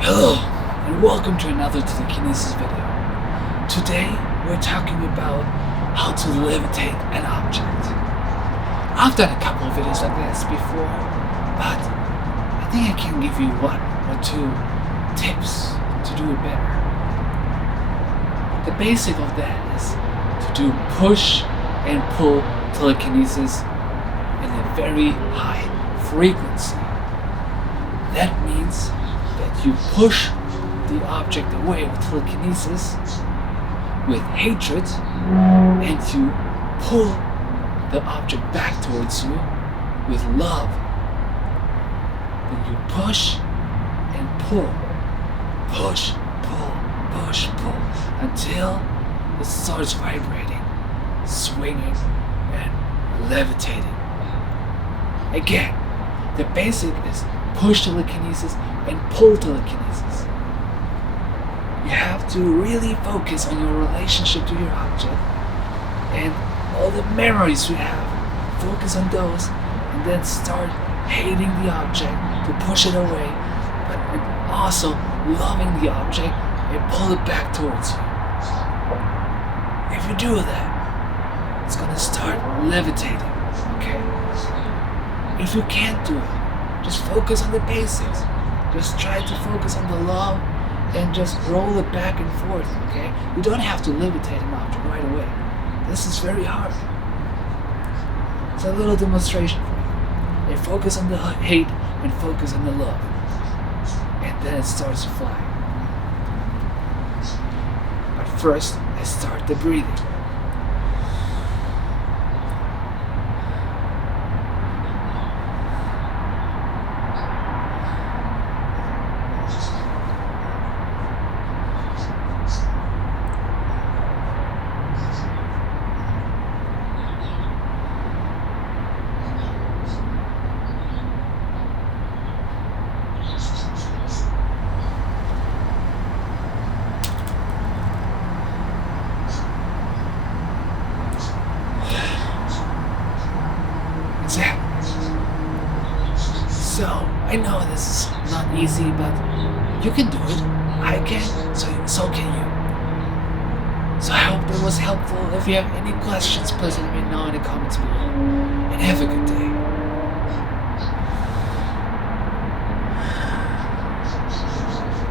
Hello, and welcome to another Telekinesis video. Today, we're talking about how to levitate an object. I've done a couple of videos like this before, but I think I can give you one or two tips to do it better. The basic of that is to do push and pull telekinesis in a very high frequency. That means that you push the object away with telekinesis, with hatred, and you pull the object back towards you with love. Then you push and pull, push, pull, push, pull, until it starts vibrating, swinging, and levitating. Again, the basic is push telekinesis and pull telekinesis. You have to really focus on your relationship to your object and all the memories you have. Focus on those and then start hating the object to push it away, but also loving the object and pull it back towards you. If you do that, it's gonna start levitating, okay? If you can't do it, just focus on the basics. Just try to focus on the love and just roll it back and forth, okay? You don't have to levitate an object right away. This is very hard. It's a little demonstration for you. You focus on the hate and focus on the love. And then it starts to fly. But first, I start the breathing. So, I know this is not easy, but you can do it. I can, so can you. So I hope it was helpful. If you have any questions, please let me know in the comments below. And have a good day.